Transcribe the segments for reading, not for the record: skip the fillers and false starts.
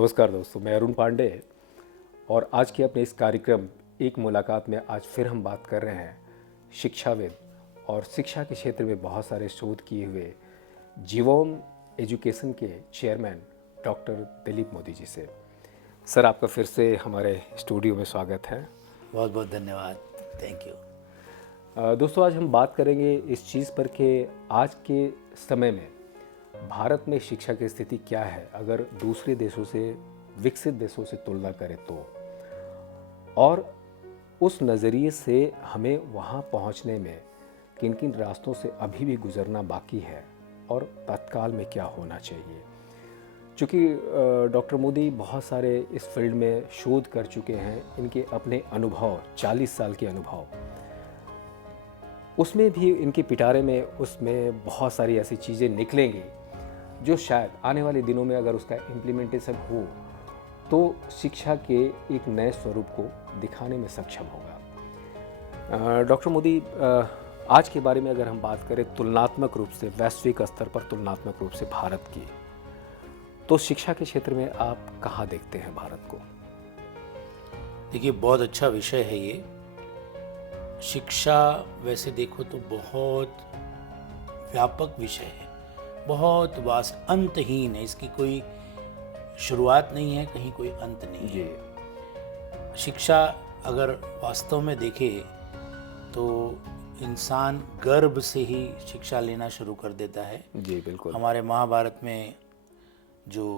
नमस्कार दोस्तों, मैं अरुण पांडे और आज के अपने इस कार्यक्रम एक मुलाकात में आज फिर हम बात कर रहे हैं शिक्षाविद और शिक्षा के क्षेत्र में बहुत सारे शोध किए हुए जीवोम एजुकेशन के चेयरमैन डॉक्टर दिलीप मोदी जी से। सर, आपका फिर से हमारे स्टूडियो में स्वागत है। बहुत बहुत धन्यवाद, थैंक यू। दोस्तों, आज हम बात करेंगे इस चीज़ पर कि आज के समय में भारत में शिक्षा की स्थिति क्या है अगर दूसरे देशों से, विकसित देशों से तुलना करें तो, और उस नज़रिए से हमें वहाँ पहुँचने में किन किन रास्तों से अभी भी गुजरना बाकी है और तत्काल में क्या होना चाहिए। चूँकि डॉक्टर मोदी बहुत सारे इस फील्ड में शोध कर चुके हैं, इनके अपने अनुभव 40 साल के अनुभव, उसमें भी इनके पिटारे में उसमें बहुत सारी ऐसी चीज़ें निकलेंगी जो शायद आने वाले दिनों में अगर उसका इम्प्लीमेंटेशन हो तो शिक्षा के एक नए स्वरूप को दिखाने में सक्षम होगा। डॉक्टर मोदी, आज के बारे में अगर हम बात करें तुलनात्मक रूप से, वैश्विक स्तर पर तुलनात्मक रूप से भारत की, तो शिक्षा के क्षेत्र में आप कहाँ देखते हैं भारत को? देखिए, बहुत अच्छा विषय है ये। शिक्षा वैसे देखो तो बहुत व्यापक विषय है, बहुत वास्ट, अंतहीन है। इसकी कोई शुरुआत नहीं है, कहीं कोई अंत नहीं है। शिक्षा अगर वास्तव में देखे तो इंसान गर्भ से ही शिक्षा लेना शुरू कर देता है। जी बिल्कुल। हमारे महाभारत में जो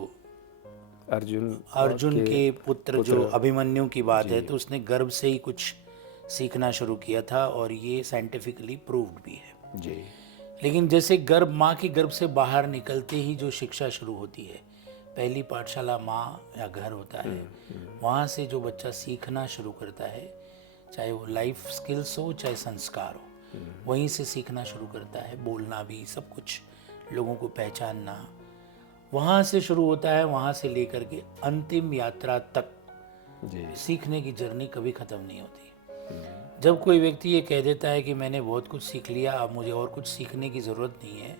अर्जुन के पुत्र जो अभिमन्यु की बात है, तो उसने गर्भ से ही कुछ सीखना शुरू किया था और ये साइंटिफिकली प्रूव्ड भी है जी। लेकिन जैसे माँ के गर्भ से बाहर निकलते ही जो शिक्षा शुरू होती है, पहली पाठशाला माँ या घर होता है। वहाँ से जो बच्चा सीखना शुरू करता है, चाहे वो लाइफ स्किल्स हो चाहे संस्कार हो, वहीं से सीखना शुरू करता है। बोलना भी, सब कुछ, लोगों को पहचानना वहाँ से शुरू होता है। वहाँ से लेकर के अंतिम यात्रा तक सीखने की जर्नी कभी ख़त्म नहीं होती। जब कोई व्यक्ति ये कह देता है कि मैंने बहुत कुछ सीख लिया, अब मुझे और कुछ सीखने की ज़रूरत नहीं है,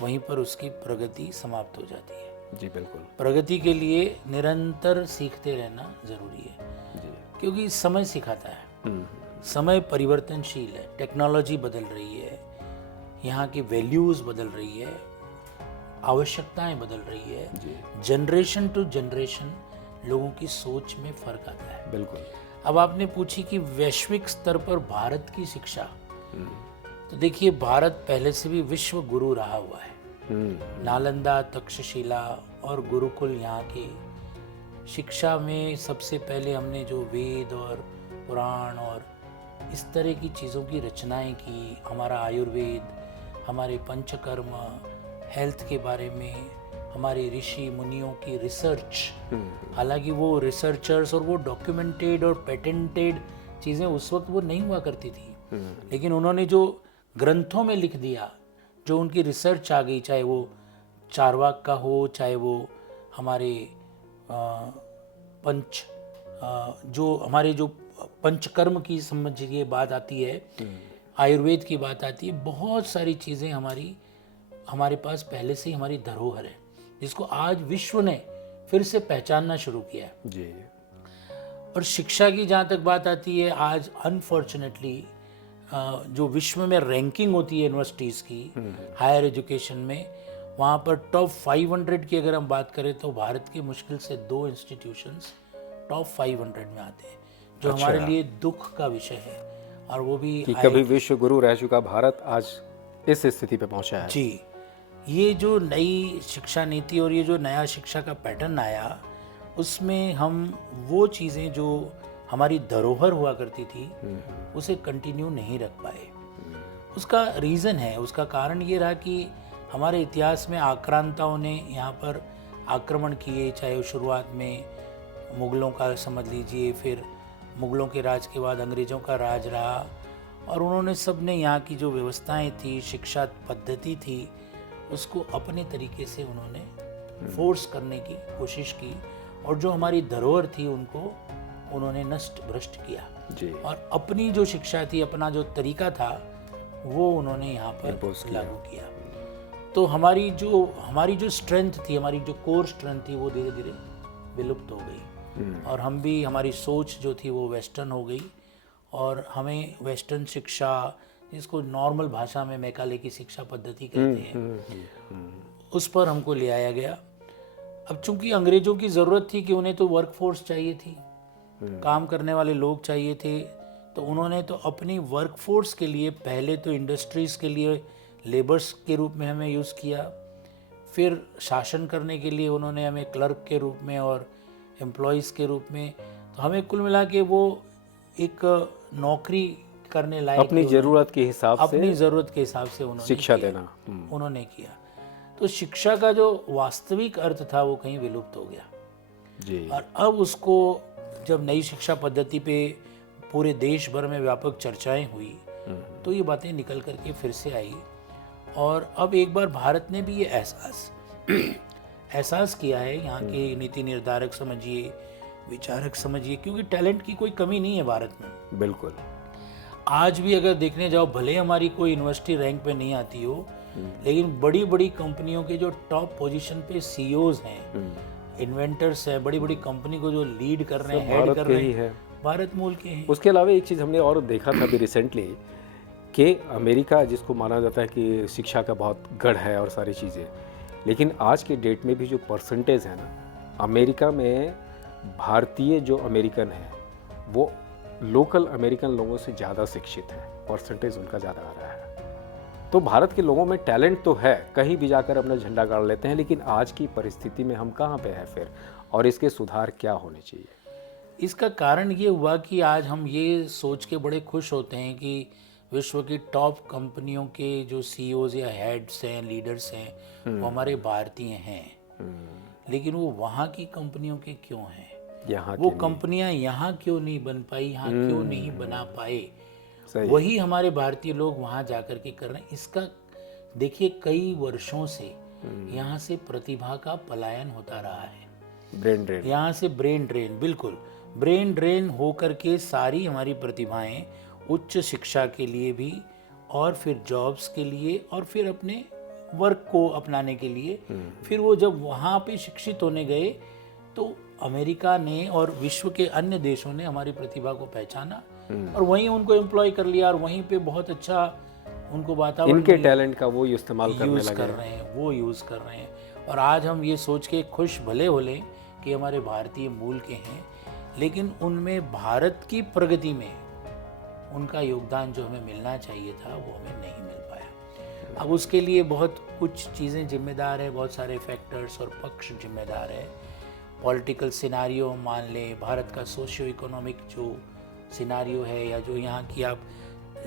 वहीं पर उसकी प्रगति समाप्त हो जाती है। जी बिल्कुल। प्रगति के लिए निरंतर सीखते रहना ज़रूरी है जी। क्योंकि समय सिखाता है। समय परिवर्तनशील है, टेक्नोलॉजी बदल रही है, यहाँ की वैल्यूज़ बदल रही है, आवश्यकताएं बदल रही है, जनरेशन टू जनरेशन लोगों की सोच में फ़र्क आता है। बिल्कुल। अब आपने पूछी कि वैश्विक स्तर पर भारत की शिक्षा, तो देखिए, भारत पहले से भी विश्व गुरु रहा हुआ है। नालंदा, तक्षशिला और गुरुकुल यहाँ की शिक्षा में सबसे पहले हमने जो वेद और पुराण और इस तरह की चीज़ों की रचनाएं की, हमारा आयुर्वेद, हमारे पंचकर्म, हेल्थ के बारे में हमारे ऋषि मुनियों की रिसर्च, हालांकि वो रिसर्चर्स और वो डॉक्यूमेंटेड और पेटेंटेड चीज़ें उस वक्त वो नहीं हुआ करती थी, लेकिन उन्होंने जो ग्रंथों में लिख दिया, जो उनकी रिसर्च आ गई, चाहे वो चारवाक का हो, चाहे वो हमारे जो हमारे जो पंचकर्म की समझिए बात आती है, आयुर्वेद की बात आती है, बहुत सारी चीज़ें हमारे पास पहले से ही हमारी धरोहर है, जिसको आज विश्व ने फिर से पहचानना शुरू किया जी। और शिक्षा की जहाँ तक बात आती है, आज अनफॉर्चुनेटली जो विश्व में रैंकिंग होती है यूनिवर्सिटीज़ की हायर एजुकेशन में, वहाँ पर टॉप 500 की अगर हम बात करें तो भारत के मुश्किल से 2 इंस्टीट्यूशंस टॉप 500 में आते हैं, जो हमारे लिए दुख का विषय है। और वो भी कि कभी विश्व गुरु रह चुका भारत आज इस स्थिति पे पहुंचा है। जी। ये जो नई शिक्षा नीति और ये जो नया शिक्षा का पैटर्न आया, उसमें हम वो चीज़ें जो हमारी धरोहर हुआ करती थी उसे कंटिन्यू नहीं रख पाए। उसका रीज़न है, उसका कारण ये रहा कि हमारे इतिहास में आक्रांताओं ने यहाँ पर आक्रमण किए, चाहे वो शुरुआत में मुग़लों का समझ लीजिए, फिर मुग़लों के राज के बाद अंग्रेज़ों का राज रहा, और उन्होंने सब ने यहाँ की जो व्यवस्थाएं थी, शिक्षा पद्धति थी, उसको अपने तरीके से उन्होंने फोर्स करने की कोशिश की, और जो हमारी धरोहर थी उनको उन्होंने नष्ट भ्रष्ट किया जी। और अपनी जो शिक्षा थी, अपना जो तरीका था, वो उन्होंने यहाँ पर लागू किया। तो हमारी जो स्ट्रेंथ थी, हमारी जो कोर स्ट्रेंथ थी, वो धीरे धीरे विलुप्त हो गई और हम भी, हमारी सोच जो थी वो वेस्टर्न हो गई और हमें वेस्टर्न शिक्षा, जिसको नॉर्मल भाषा में मैकाले की शिक्षा पद्धति कहते हैं, उस पर हमको ले आया गया। अब चूंकि अंग्रेजों की ज़रूरत थी कि उन्हें तो वर्कफोर्स चाहिए थी, काम करने वाले लोग चाहिए थे, तो उन्होंने तो अपनी वर्कफोर्स के लिए पहले तो इंडस्ट्रीज़ के लिए लेबर्स के रूप में हमें यूज़ किया, फिर शासन करने के लिए उन्होंने हमें क्लर्क के रूप में और एम्प्लॉयज़ के रूप में, तो हमें कुल मिला के वो एक नौकरी करने लायक अपनी ज़रूरत के हिसाब से, अपनी ज़रूरत के हिसाब से उन्होंने शिक्षा किया, देना उन्होंने किया। तो शिक्षा का जो वास्तविक अर्थ था वो कहीं विलुप्त हो गया जी। और अब उसको जब नई शिक्षा पद्धति पे पूरे देश भर में व्यापक चर्चाएं हुई तो ये बातें निकल करके फिर से आई और अब एक बार भारत ने भी ये एहसास किया है, यहाँ के नीति निर्धारक समझिए, विचारक समझिए, क्योंकि टैलेंट की कोई कमी नहीं है भारत में। बिल्कुल। आज भी अगर देखने जाओ, भले हमारी कोई यूनिवर्सिटी रैंक पे नहीं आती हो, लेकिन बड़ी बड़ी कंपनियों के जो टॉप पोजीशन पे सीईओज हैं, इन्वेंटर्स हैं, बड़ी बड़ी कंपनी को जो लीड कर रहे हैं, हेड कर रहे हैं, भारत मूल के हैं। उसके अलावा एक चीज़ हमने और देखा था अभी रिसेंटली कि अमेरिका, जिसको माना जाता है कि शिक्षा का बहुत गढ़ है और सारी चीज़ें, लेकिन आज के डेट में भी जो परसेंटेज है ना, अमेरिका में भारतीय जो अमेरिकन हैं वो लोकल अमेरिकन लोगों से ज़्यादा शिक्षित है, परसेंटेज उनका ज़्यादा आ रहा है। तो भारत के लोगों में टैलेंट तो है, कहीं भी जाकर अपना झंडा गाड़ लेते हैं, लेकिन आज की परिस्थिति में हम कहाँ पे हैं फिर, और इसके सुधार क्या होने चाहिए? इसका कारण ये हुआ कि आज हम ये सोच के बड़े खुश होते हैं कि विश्व की टॉप कंपनियों के जो सीईओज या हेड्स हैं, लीडर्स हैं, वो हमारे भारतीय हैं, लेकिन वो वहाँ की कंपनियों के क्यों हैं, यहाँ वो कंपनियां यहाँ क्यों नहीं बन पाई, यहाँ क्यों नहीं बना पाए, सही। वही हमारे भारतीय लोग वहाँ जाकर के कर रहे हैं। इसका देखिए कई वर्षों से यहाँ से प्रतिभा का पलायन होता रहा है, ब्रेन ड्रेन, यहाँ से ब्रेन ड्रेन, बिल्कुल ब्रेन ड्रेन हो करके सारी हमारी प्रतिभाएं उच्च शिक्षा के लिए भी और फिर जॉब्स के लिए और फिर अपने वर्क को अपनाने के लिए, फिर वो जब वहाँ पे शिक्षित होने गए तो अमेरिका ने और विश्व के अन्य देशों ने हमारी प्रतिभा को पहचाना और वहीं उनको एम्प्लॉय कर लिया और वहीं पे बहुत अच्छा उनको वातावरण, इनके टैलेंट का वो इस्तेमाल करने यूज़ लगे, कर रहे हैं, वो यूज़ कर रहे हैं। और आज हम ये सोच के खुश भले हो लें कि हमारे भारतीय मूल के हैं, लेकिन उनमें भारत की प्रगति में उनका योगदान जो हमें मिलना चाहिए था वो हमें नहीं मिल पाया। अब उसके लिए बहुत कुछ चीज़ें जिम्मेदार है, बहुत सारे फैक्टर्स और पक्ष जिम्मेदार है। पॉलिटिकल सिनारियो मान लें, भारत का सोशियो इकोनॉमिक जो सिनारियो है, या जो यहाँ की आप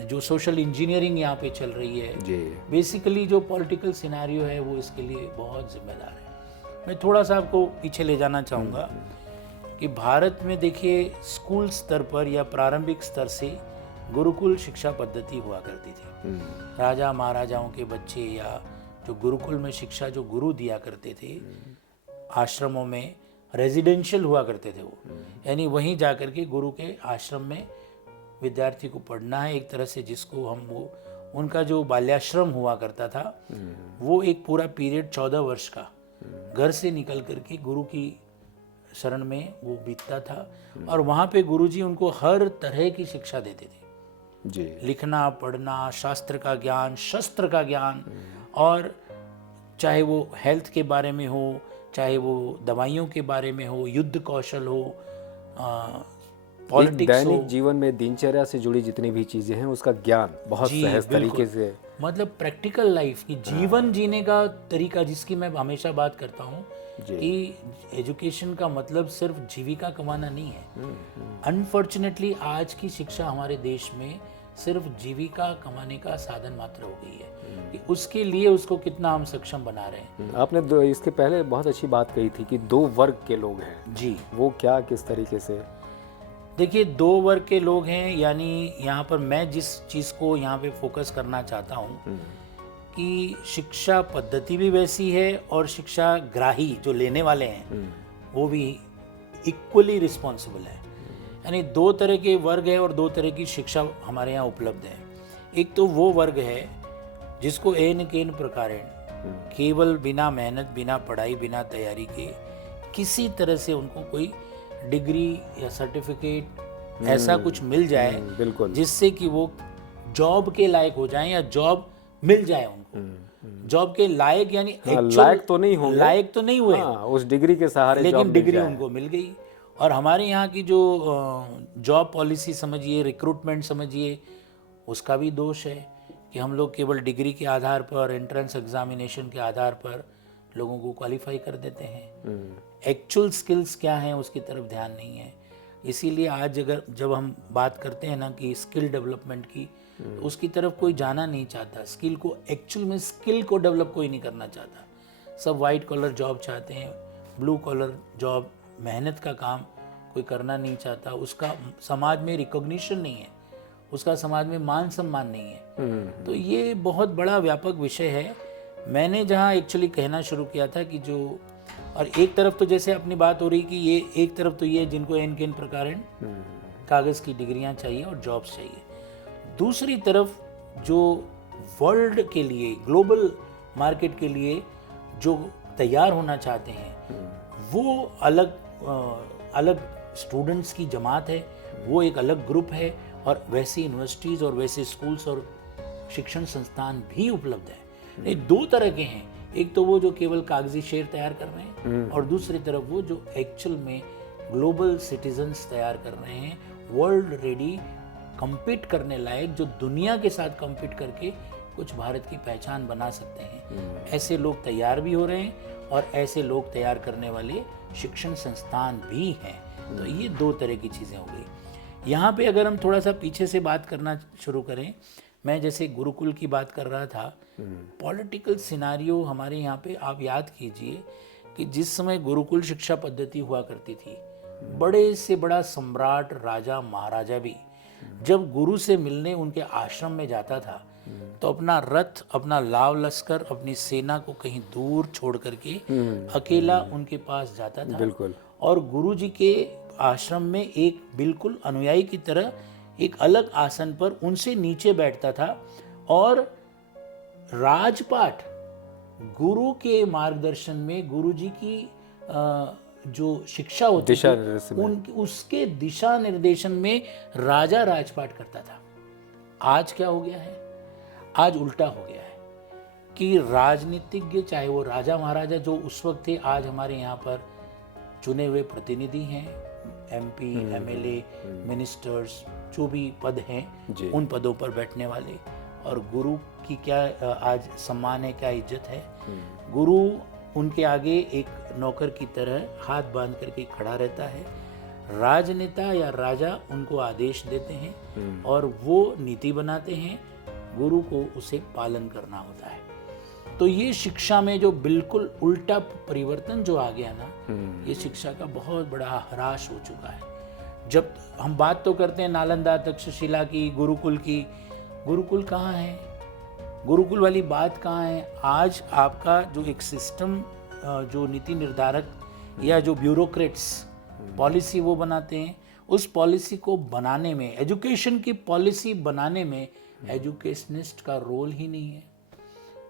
जो सोशल इंजीनियरिंग यहाँ पे चल रही है जी, बेसिकली जो पॉलिटिकल सिनारियो है वो इसके लिए बहुत जिम्मेदार है। मैं थोड़ा सा आपको पीछे ले जाना चाहूँगा कि भारत में देखिए स्कूल स्तर पर या प्रारंभिक स्तर से गुरुकुल शिक्षा पद्धति हुआ करती थी। राजा महाराजाओं के बच्चे या जो गुरुकुल में शिक्षा जो गुरु दिया करते थे, आश्रमों में रेजिडेंशियल हुआ करते थे वो, यानी वहीं जाकर के गुरु के आश्रम में विद्यार्थी को पढ़ना है, एक तरह से जिसको हम वो उनका जो बाल्याश्रम हुआ करता था वो एक पूरा पीरियड 14 वर्ष का घर से निकल करके गुरु की शरण में वो बीतता था और वहाँ पे गुरुजी उनको हर तरह की शिक्षा देते थे जी, लिखना, पढ़ना, शास्त्र का ज्ञान, शस्त्र का ज्ञान, और चाहे वो हेल्थ के बारे में हो, चाहे वो दवाइयों के बारे में हो, युद्ध कौशल हो, पॉलिटिक्स हो, दैनिक जीवन में दिनचर्या से जुड़ी जितनी भी चीजें हैं उसका ज्ञान बहुत सहज तरीके से, मतलब प्रैक्टिकल लाइफ की जीवन जीने का तरीका, जिसकी मैं हमेशा बात करता हूँ कि एजुकेशन का मतलब सिर्फ जीविका कमाना नहीं है। अनफॉर्चुनेटली आज की शिक्षा हमारे देश में सिर्फ जीविका कमाने का साधन मात्र हो गई है कि उसके लिए उसको कितना हम सक्षम बना रहे हैं। आपने इसके पहले बहुत अच्छी बात कही थी कि 2 वर्ग के लोग हैं जी, वो क्या, किस तरीके से? देखिए 2 वर्ग के लोग हैं, यानी यहाँ पर मैं जिस चीज़ को यहाँ पे फोकस करना चाहता हूँ कि शिक्षा पद्धति भी वैसी है और शिक्षा ग्राही जो लेने वाले हैं वो भी इक्वली रिस्पॉन्सिबल है। यानी 2 तरह के वर्ग है और 2 तरह की शिक्षा हमारे यहाँ उपलब्ध है। एक तो वो वर्ग है जिसको एन केन प्रकारेण केवल बिना मेहनत, बिना पढ़ाई, बिना तैयारी के किसी तरह से उनको कोई डिग्री या सर्टिफिकेट ऐसा कुछ मिल जाए बिल्कुल, जिससे कि वो जॉब के लायक हो जाएं या जॉब मिल जाए उनको। जॉब के लायक यानी लायक तो नहीं होंगे, लायक तो नहीं हुए, उस डिग्री के सहारे लेकिन जॉब मिल डिग्री जाए। उनको मिल गई। और हमारे यहाँ की जो जॉब पॉलिसी समझिए, रिक्रूटमेंट समझिए, उसका भी दोष है कि हम लोग केवल डिग्री के आधार पर, एंट्रेंस एग्जामिनेशन के आधार पर लोगों को क्वालिफाई कर देते हैं। एक्चुअल स्किल्स क्या हैं उसकी तरफ ध्यान नहीं है। इसीलिए आज जब हम बात करते हैं ना कि स्किल डेवलपमेंट की, तो उसकी तरफ कोई जाना नहीं चाहता। स्किल को एक्चुअल में स्किल को डेवलप कोई नहीं करना चाहता। सब वाइट कॉलर जॉब चाहते हैं, ब्लू कॉलर जॉब, मेहनत का काम कोई करना नहीं चाहता। उसका समाज में रिकॉग्निशन नहीं है, उसका समाज में मान सम्मान नहीं है। तो ये बहुत बड़ा व्यापक विषय है। मैंने जहाँ एक्चुअली कहना शुरू किया था कि जो, और एक तरफ तो जैसे अपनी बात हो रही कि ये एक तरफ तो ये जिनको इन किन प्रकार कागज़ की डिग्रियां चाहिए और जॉब्स चाहिए, दूसरी तरफ जो वर्ल्ड के लिए, ग्लोबल मार्केट के लिए जो तैयार होना चाहते हैं, वो अलग स्टूडेंट्स की जमात है, वो एक अलग ग्रुप है। और वैसी यूनिवर्सिटीज़ और वैसे स्कूल्स और शिक्षण संस्थान भी उपलब्ध है। ये दो तरह के हैं, एक तो वो जो केवल कागजी शेर तैयार कर रहे हैं, और दूसरी तरफ वो जो एक्चुअल में ग्लोबल सिटीजन्स तैयार कर रहे हैं, वर्ल्ड रेडी, compete करने लायक, जो दुनिया के साथ compete करके कुछ भारत की पहचान बना सकते हैं। ऐसे लोग तैयार भी हो रहे हैं और ऐसे लोग तैयार करने वाले शिक्षण संस्थान भी हैं। तो ये दो तरह की चीज़ें हो गई। यहाँ पे अगर हम थोड़ा सा पीछे से बात करना शुरू करें, मैं जैसे गुरुकुल की बात कर रहा था, पॉलिटिकल सिनारियो हमारे यहाँ पे आप याद कीजिए कि जिस समय गुरुकुल शिक्षा पद्धति हुआ करती थी, बड़े से बड़ा सम्राट, राजा, महाराजा भी जब गुरु से मिलने उनके आश्रम में जाता था, तो अपना रथ, अपना लाव लश्कर, अपनी सेना को कहीं दूर छोड़ करके अकेला उनके पास जाता था। बिल्कुल। और गुरु जी के आश्रम में एक बिल्कुल अनुयायी की तरह एक अलग आसन पर उनसे नीचे बैठता था, और राजपाट गुरु के मार्गदर्शन में, गुरु जी की जो शिक्षा होती थी, उसके दिशा निर्देशन में राजा राजपाट करता था। आज क्या हो गया है? आज उल्टा हो गया है कि राजनीतिज्ञ, चाहे वो राजा महाराजा जो उस वक्त थे, आज हमारे यहाँ पर चुने हुए प्रतिनिधि हैं, MP, MLA, मिनिस्टर्स, जो भी पद हैं, उन पदों पर बैठने वाले। और गुरु की क्या आज सम्मान है, क्या इज्जत है। गुरु उनके आगे एक नौकर की तरह हाथ बांध करके खड़ा रहता है। राजनेता या राजा उनको आदेश देते हैं और वो नीति बनाते हैं, गुरु को उसे पालन करना होता है। तो ये शिक्षा में जो बिल्कुल उल्टा परिवर्तन जो आ गया ना, ये शिक्षा का बहुत बड़ा ह्रास हो चुका है। जब हम बात तो करते हैं नालंदा, तक्षशिला की, गुरुकुल की, गुरुकुल कहाँ है? गुरुकुल वाली बात कहाँ है? आज आपका जो एक सिस्टम, जो नीति निर्धारक या जो ब्यूरोक्रेट्स पॉलिसी वो बनाते हैं, उस पॉलिसी को बनाने में, एजुकेशन की पॉलिसी बनाने में एजुकेशनिस्ट का रोल ही नहीं है।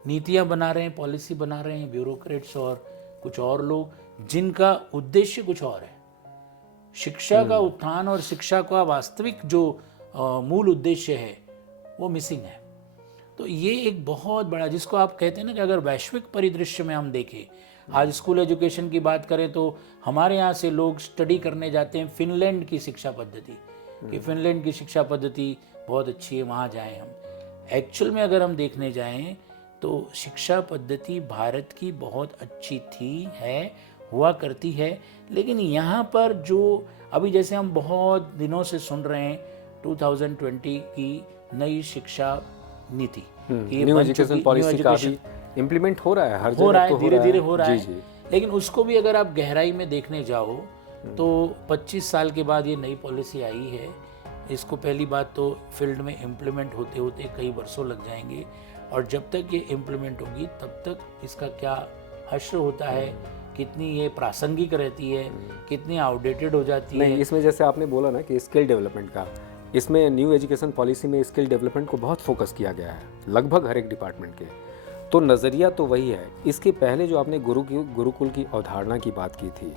नीतियाँ बना रहे हैं, पॉलिसी बना रहे हैं ब्यूरोक्रेट्स और कुछ और लोग, जिनका उद्देश्य कुछ और है। शिक्षा का उत्थान और शिक्षा का वास्तविक जो मूल उद्देश्य है वो मिसिंग है। तो ये एक बहुत बड़ा, जिसको आप कहते हैं ना कि अगर वैश्विक परिदृश्य में हम देखें, आज स्कूल एजुकेशन की बात करें तो हमारे यहाँ से लोग स्टडी करने जाते हैं फिनलैंड की शिक्षा पद्धति, कि फिनलैंड की शिक्षा पद्धति बहुत अच्छी है, वहाँ जाएं हम। एक्चुअल में अगर हम देखने जाएं तो शिक्षा पद्धति भारत की बहुत अच्छी थी, है, हुआ करती है। लेकिन यहाँ पर जो अभी जैसे हम बहुत दिनों से सुन रहे हैं 2020 की नई शिक्षा नीति, न्यू एजुकेशन पॉलिसी का भी इम्प्लीमेंट हो रहा है, हर जगह हो रहा है, तो धीरे धीरे हो रहा है। जी। लेकिन उसको भी अगर आप गहराई में देखने जाओ तो 25 साल के बाद ये नई पॉलिसी आई है। इसको पहली बात तो फील्ड में इम्प्लीमेंट होते होते कई वर्षों लग जाएंगे, और जब तक ये इम्प्लीमेंट होगी तब तक इसका क्या हश्र होता है, कितनी ये प्रासंगिक रहती है, कितनी आउटडेटेड हो जाती है। नहीं, इसमें जैसे आपने बोला ना कि स्किल डेवलपमेंट का, इसमें न्यू एजुकेशन पॉलिसी में स्किल डेवलपमेंट को बहुत फोकस किया गया है, लगभग हर एक डिपार्टमेंट के। तो नज़रिया तो वही है। इसके पहले जो आपने गुरुकुल की अवधारणा की बात की थी,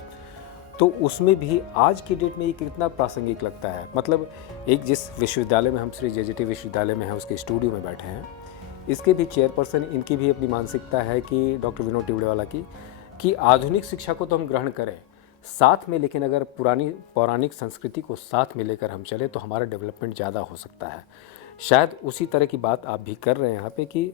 तो उसमें भी आज की डेट में ये कितना प्रासंगिक लगता है। मतलब एक जिस विश्वविद्यालय में हम श्री जेजेटी विश्वविद्यालय में हैं, उसके स्टूडियो में बैठे हैं, इसके भी चेयरपर्सन, इनकी भी अपनी मानसिकता है कि डॉक्टर विनोद टिवड़ेवाला की, कि आधुनिक शिक्षा को तो हम ग्रहण करें साथ में, लेकिन अगर पुरानी पौराणिक संस्कृति को साथ में लेकर हम चले तो हमारा डेवलपमेंट ज़्यादा हो सकता है। शायद उसी तरह की बात आप भी कर रहे हैं यहाँ पे कि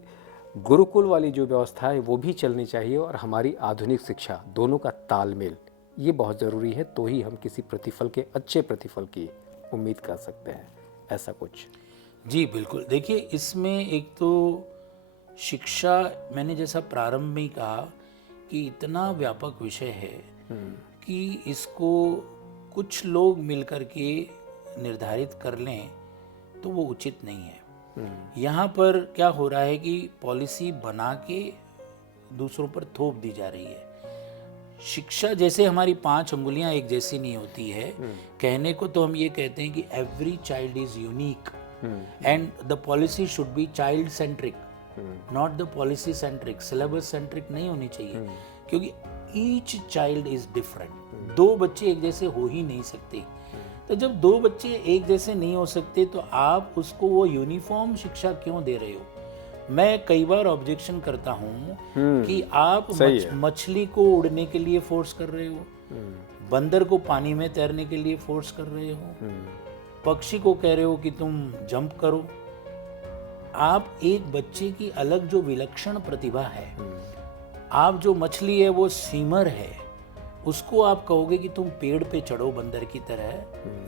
गुरुकुल वाली जो व्यवस्था है वो भी चलनी चाहिए और हमारी आधुनिक शिक्षा, दोनों का तालमेल ये बहुत ज़रूरी है, तो ही हम किसी प्रतिफल के, अच्छे प्रतिफल की उम्मीद कर सकते हैं। ऐसा कुछ? जी बिल्कुल। देखिए, इसमें एक तो शिक्षा, मैंने जैसा प्रारंभ में ही कहा कि इतना व्यापक विषय है कि इसको कुछ लोग मिलकर के निर्धारित कर लें तो वो उचित नहीं है। यहाँ पर क्या हो रहा है कि पॉलिसी बना के दूसरों पर थोप दी जा रही है। शिक्षा जैसे हमारी 5 अंगुलियां एक जैसी नहीं होती है। कहने को तो हम ये कहते हैं कि every child is unique and the policy should be child centric, not the policy centric. Syllabus centric नहीं होनी चाहिए, क्योंकि ईच चाइल्ड इज डिफरेंट। 2 बच्चे एक जैसे हो ही नहीं सकते। तो जब 2 बच्चे एक जैसे नहीं हो सकते तो आप उसको वो यूनिफॉर्म शिक्षा क्यों दे रहे हो? मैं कई बार ऑब्जेक्शन करता हूँ कि आप मछली को उड़ने के लिए फोर्स कर रहे हो, बंदर को पानी में तैरने के लिए फोर्स कर रहे हो, पक्षी को कह रहे हो कि तुम जंप करो। आप एक बच्चे की अलग जो विलक्षण प्रतिभा है, आप जो मछली है वो स्विमर है, उसको आप कहोगे कि तुम पेड़ पे चढ़ो बंदर की तरह,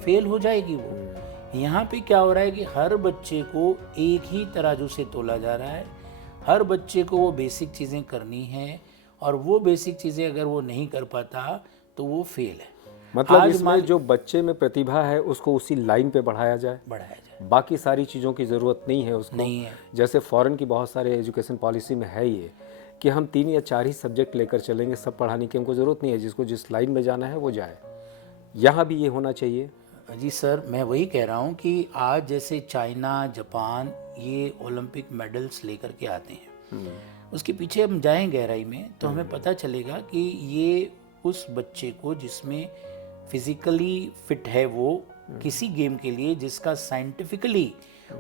फेल हो जाएगी वो। यहाँ पे क्या हो रहा है कि हर बच्चे को एक ही तराजू से तोला जा रहा है। हर बच्चे को वो बेसिक चीज़ें करनी है और वो बेसिक चीज़ें अगर वो नहीं कर पाता तो वो फेल है। मतलब इसमें जो बच्चे में प्रतिभा है उसको उसी लाइन पे बढ़ाया जाए, बाकी सारी चीज़ों की ज़रूरत नहीं है उसको। नहीं है। जैसे फॉरेन की बहुत सारे एजुकेशन पॉलिसी में है ये कि हम 3 या 4 ही सब्जेक्ट लेकर चलेंगे, सब पढ़ाने की हमको ज़रूरत नहीं है, जिसको जिस लाइन में जाना है वो जाए। यहाँ भी ये होना चाहिए। जी सर, मैं वही कह रहा हूँ कि आज जैसे चाइना, जापान ये ओलंपिक मेडल्स लेकर के आते हैं, उसके पीछे हम जाएं गहराई में तो हमें पता चलेगा कि ये उस बच्चे को जिसमें फिजिकली फिट है, वो किसी गेम के लिए जिसका साइंटिफिकली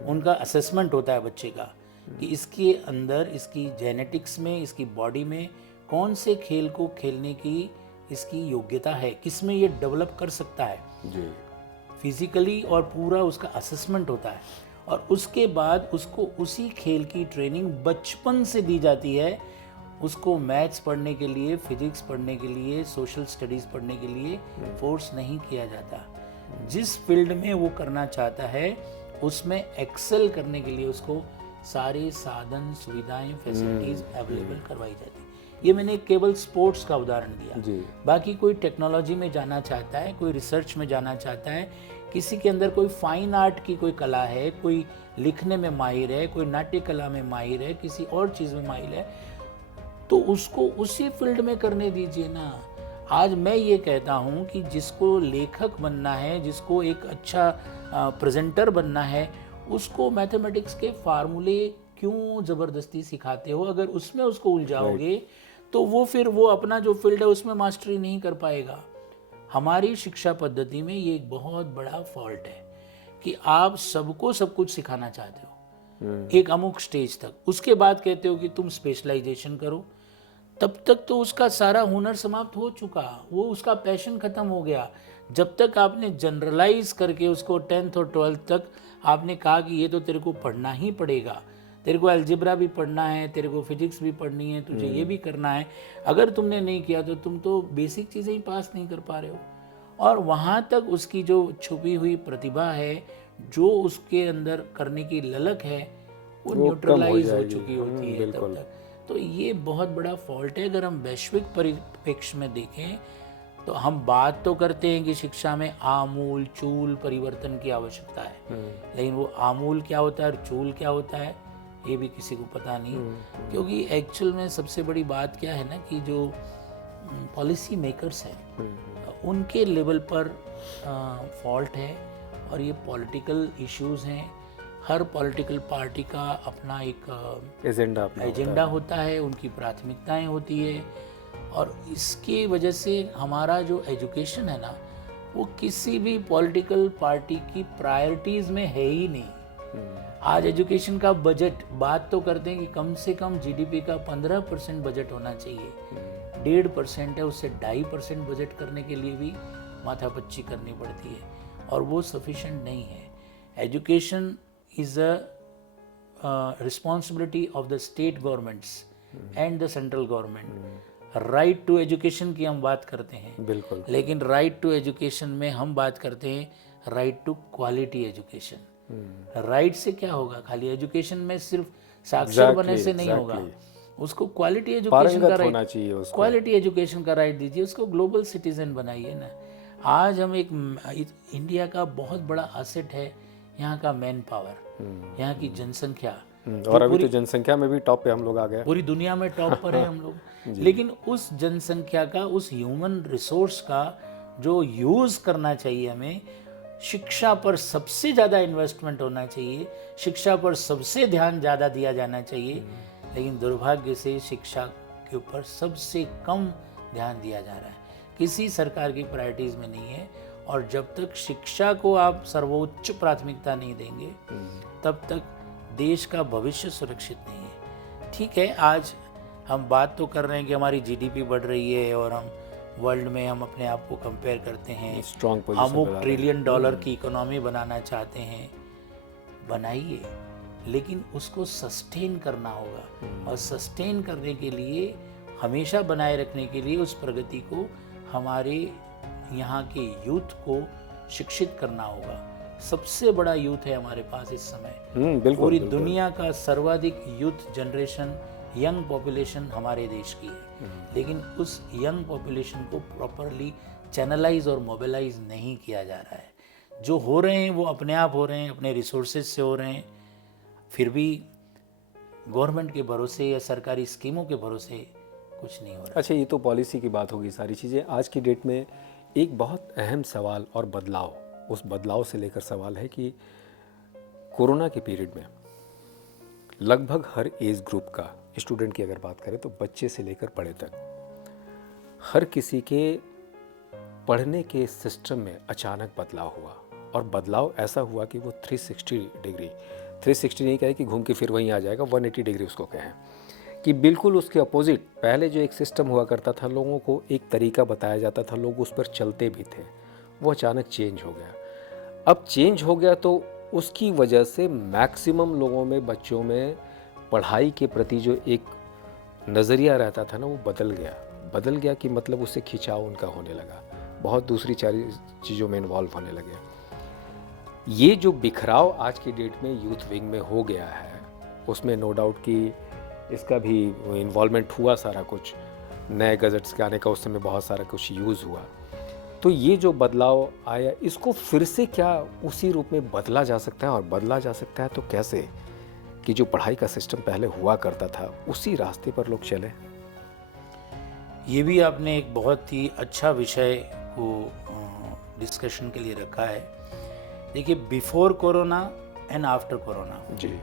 उनका असेसमेंट होता है बच्चे का कि इसके अंदर, इसकी जेनेटिक्स में, इसकी बॉडी में कौन से खेल को खेलने की इसकी योग्यता है, किस में ये डेवलप कर सकता है जी फिजिकली, और पूरा उसका असेसमेंट होता है। और उसके बाद उसको उसी खेल की ट्रेनिंग बचपन से दी जाती है। उसको मैथ्स पढ़ने के लिए, फिजिक्स पढ़ने के लिए, सोशल स्टडीज़ पढ़ने के लिए फोर्स नहीं किया जाता। जिस फील्ड में वो करना चाहता है उसमें एक्सेल करने के लिए उसको सारे साधन, सुविधाएं, फैसिलिटीज़ अवेलेबल करवाई जाती है। ये मैंने केवल स्पोर्ट्स का उदाहरण दिया। बाकी कोई टेक्नोलॉजी में जाना चाहता है, कोई रिसर्च में जाना चाहता है, किसी के अंदर कोई फाइन आर्ट की कोई कला है, कोई लिखने में माहिर है, कोई नाट्य कला में माहिर है, किसी और चीज़ में माहिर है, तो उसको उसी फील्ड में करने दीजिए ना। आज मैं ये कहता हूँ कि जिसको लेखक बनना है, जिसको एक अच्छा प्रेजेंटर बनना है, उसको मैथमेटिक्स के फार्मूले क्यों ज़बरदस्ती सिखाते हो? अगर उसमें उसको उलझाओगे तो वो फिर वो अपना जो फील्ड है उसमें मास्टरी नहीं कर पाएगा। हमारी शिक्षा पद्धति में ये एक बहुत बड़ा फॉल्ट है कि आप सबको सब कुछ सिखाना चाहते हो एक अमुक स्टेज तक, उसके बाद कहते हो कि तुम स्पेशलाइजेशन करो। तब तक तो उसका सारा हुनर समाप्त हो चुका, वो उसका पैशन खत्म हो गया। जब तक आपने जनरलाइज करके उसको 10th और 12th तक आपने कहा कि ये तो तेरे को पढ़ना ही पड़ेगा, तेरे को अलजेब्रा भी पढ़ना है, तेरे को फिजिक्स भी पढ़नी है, तुझे ये भी करना है, अगर तुमने नहीं किया तो तुम तो बेसिक चीज़ें ही पास नहीं कर पा रहे हो। और वहाँ तक उसकी जो छुपी हुई प्रतिभा है, जो उसके अंदर करने की ललक है, वो न्यूट्रलाइज हो चुकी होती है तब तक। तो ये बहुत बड़ा फॉल्ट है। अगर हम वैश्विक परिप्रेक्ष्य में देखें तो हम बात तो करते हैं कि शिक्षा में आमूल चूल परिवर्तन की आवश्यकता है, लेकिन वो आमूल क्या होता है और चूल क्या होता है ये भी किसी को पता नहीं। क्योंकि एक्चुअल में सबसे बड़ी बात क्या है ना कि जो पॉलिसी मेकर्स हैं उनके लेवल पर फॉल्ट है और ये पॉलिटिकल इश्यूज हैं। हर पॉलिटिकल पार्टी का अपना एक एजेंडा होता है, उनकी प्राथमिकताएं होती है, और इसके वजह से हमारा जो एजुकेशन है ना, वो किसी भी पॉलिटिकल पार्टी की प्रायोरिटीज़ में है ही नहीं। आज एजुकेशन का बजट बात तो करते हैं कि कम से कम जीडीपी का 15% बजट होना चाहिए, 1.5% है, उससे 2.5% बजट करने के लिए भी माथापच्ची करनी पड़ती है, और वो सफिशेंट नहीं है। Education is a responsibility of the state governments and the central government. Right to education की हम बात करते हैं, बिल्कुल, लेकिन राइट टू एजुकेशन में हम बात करते हैं right to quality education. Right से क्या होगा? खाली एजुकेशन में सिर्फ साक्षर बनने से नहीं होगा, उसको क्वालिटी एजुकेशन का होना चाहिए उसको। क्वालिटी एजुकेशन का राइट दीजिए, उसको ग्लोबल सिटीजन बनाइए ना। आज हम इंडिया का बहुत बड़ा असेट है यहाँ का मैन पावर, यहाँ की जनसंख्या, और अभी तो जनसंख्या में भी टॉप पे हम लोग आ गए, पूरी दुनिया में टॉप पर है हम लोग। लेकिन उस जनसंख्या का, उस ह्यूमन रिसोर्स का जो यूज़ करना चाहिए हमें, शिक्षा पर सबसे ज़्यादा इन्वेस्टमेंट होना चाहिए, शिक्षा पर सबसे ध्यान ज़्यादा दिया जाना चाहिए, लेकिन दुर्भाग्य से शिक्षा के ऊपर सबसे कम ध्यान दिया जा रहा है, किसी सरकार की प्रायोरिटीज़ में नहीं है। और जब तक शिक्षा को आप सर्वोच्च प्राथमिकता नहीं देंगे, तब तक देश का भविष्य सुरक्षित नहीं है। ठीक है, आज हम बात तो कर रहे हैं कि हमारी जीडीपी बढ़ रही है और हम वर्ल्ड में हम अपने आप को कंपेयर करते हैं, स्ट्रॉन्ग पोजीशन अमुक $1 ट्रिलियन की इकोनॉमी बनाना चाहते हैं, बनाइए, लेकिन उसको सस्टेन करना होगा, और सस्टेन करने के लिए, हमेशा बनाए रखने के लिए उस प्रगति को हमारे यहाँ के यूथ को शिक्षित करना होगा। सबसे बड़ा यूथ है हमारे पास इस समय, पूरी दुनिया का सर्वाधिक यूथ जनरेशन, यंग पॉपुलेशन हमारे देश की है, लेकिन उस यंग पॉपुलेशन को प्रॉपरली चैनलाइज और मोबिलाइज नहीं किया जा रहा है। जो हो रहे हैं वो अपने आप हो रहे हैं, अपने रिसोर्सेज से हो रहे हैं, फिर भी गवर्नमेंट के भरोसे या सरकारी स्कीमों के भरोसे कुछ नहीं हो रहा। अच्छा, ये तो पॉलिसी की बात होगी, सारी चीज़ें। आज की डेट में एक बहुत अहम सवाल और बदलाव, उस बदलाव से लेकर सवाल है कि कोरोना के पीरियड में लगभग हर एज ग्रुप का, स्टूडेंट की अगर बात करें तो बच्चे से लेकर बड़े तक, हर किसी के पढ़ने के सिस्टम में अचानक बदलाव हुआ। और बदलाव ऐसा हुआ कि वो 360 नहीं कहे कि घूम के फिर वहीं आ जाएगा, 180 डिग्री उसको कहें, कि बिल्कुल उसके अपोजिट। पहले जो एक सिस्टम हुआ करता था, लोगों को एक तरीका बताया जाता था, लोग उस पर चलते भी थे, वो अचानक चेंज हो गया। अब चेंज हो गया तो उसकी वजह से मैक्सिमम लोगों में, बच्चों में पढ़ाई के प्रति जो एक नज़रिया रहता था ना, वो बदल गया कि मतलब उससे खिंचाव उनका होने लगा, बहुत दूसरी चीज़ों में इन्वॉल्व होने लगे। ये जो बिखराव आज की डेट में यूथ विंग में हो गया है, उसमें नो डाउट कि इसका भी इन्वॉल्वमेंट हुआ, सारा कुछ नए गजट्स के आने का उस समय बहुत सारा कुछ यूज़ हुआ। तो ये जो बदलाव आया, इसको फिर से क्या उसी रूप में बदला जा सकता है? और बदला जा सकता है तो कैसे, कि जो पढ़ाई का सिस्टम पहले हुआ करता था उसी रास्ते पर लोग चले? ये भी आपने एक बहुत ही अच्छा विषय को डिस्कशन के लिए रखा है। देखिए, before corona and after corona जी,